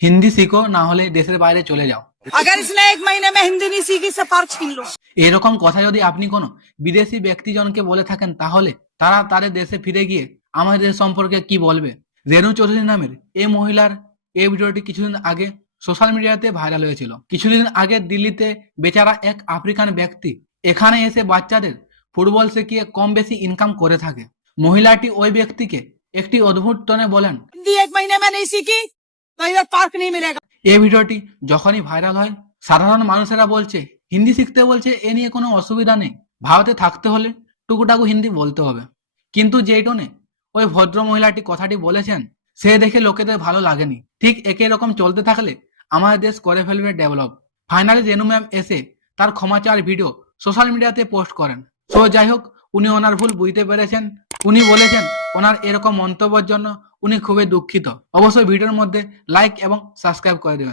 হিন্দি শিখো, না হলে দেশের বাইরে চলে যাও। अगर इसने 1 महीने में हिंदी नहीं सीखी से पार छीन लो। এরকম কথা যদি আপনি কোনো বিদেশি ব্যক্তিজনকে বলে থাকেন, তাহলে তারা তাদের দেশে ফিরে গিয়ে আমাদের দেশ সম্পর্কে কি বলবে? রেণু চৌধুরী নামের এই মহিলার এই ভিডিওটি কিছুদিন আগে সোশ্যাল মিডিয়াতে ভাইরাল হয়েছিল। কিছুদিন আগে দিল্লিতে বেচারা এক আফ্রিকান ব্যক্তি এখানে এসে বাচ্চাদের ফুটবল শিখিয়ে কম বেশি ইনকাম করে থাকে। মহিলাটি ওই ব্যক্তিকে একটি অদ্ভুত টনে বলেন, हिंदी 1 महीने में नहीं सीखी तो इधर पार्क नहीं मिलेगा। এই ভিডিওটি যখনই ভাইরাল হয়, সাধারণ মানুষেরা বলছে হিন্দি শিখতে বলছে, এ নিয়ে কোনো অসুবিধা নেই, ভারতে থাকতে হলে টুকুটাকু হিন্দি বলতে হবে। কিন্তু যেই টোনে ওই ভদ্র মহিলাটি কথাটি বলেছেন, সে দেখে লোকেদের ভালো লাগেনি। ঠিক একই রকম চলতে থাকলে আমাদের দেশ করে ফেলবে ডেভেলপ। ফাইনালি রেনু ম্যাম এসে তার ক্ষমা চাওয়ার ভিডিও সোশ্যাল মিডিয়াতে পোস্ট করেন। তো যাই হোক, উনি ওনার ভুল বুঝতে পেরেছেন। উনি বলেছেন ওনার এরকম মন্তব্যের জন্য উনি খুবই দুঃখিত। অবশ্যই ভিডিওর মধ্যে লাইক এবং সাবস্ক্রাইব করে দেবেন।